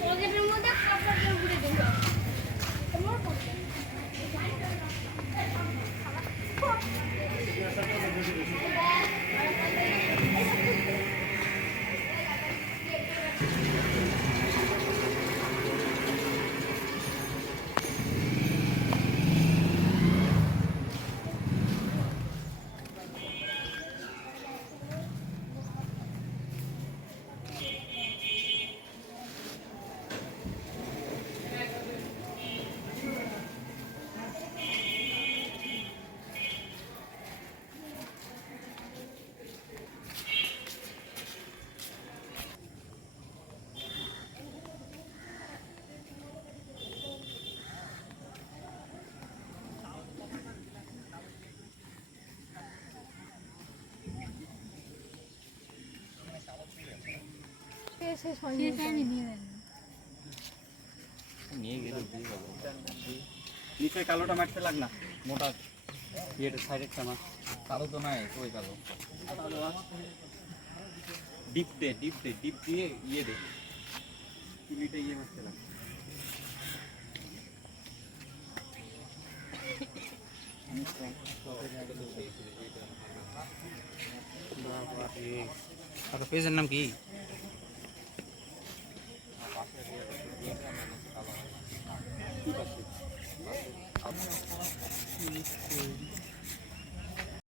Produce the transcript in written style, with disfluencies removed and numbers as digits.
পকেটের মধ্যে কাপড়টা ঘুরে দিল নিচে কালোটা মারতে লাগ না মোটা ইয়েটা সাইডের টানা কালো তো নাই ওই কালো ডিপ দিয়ে ইয়ে দে তুলিটা ইয়ে মারতে লাগ আর পেজের নাম কি? ঠিক আছে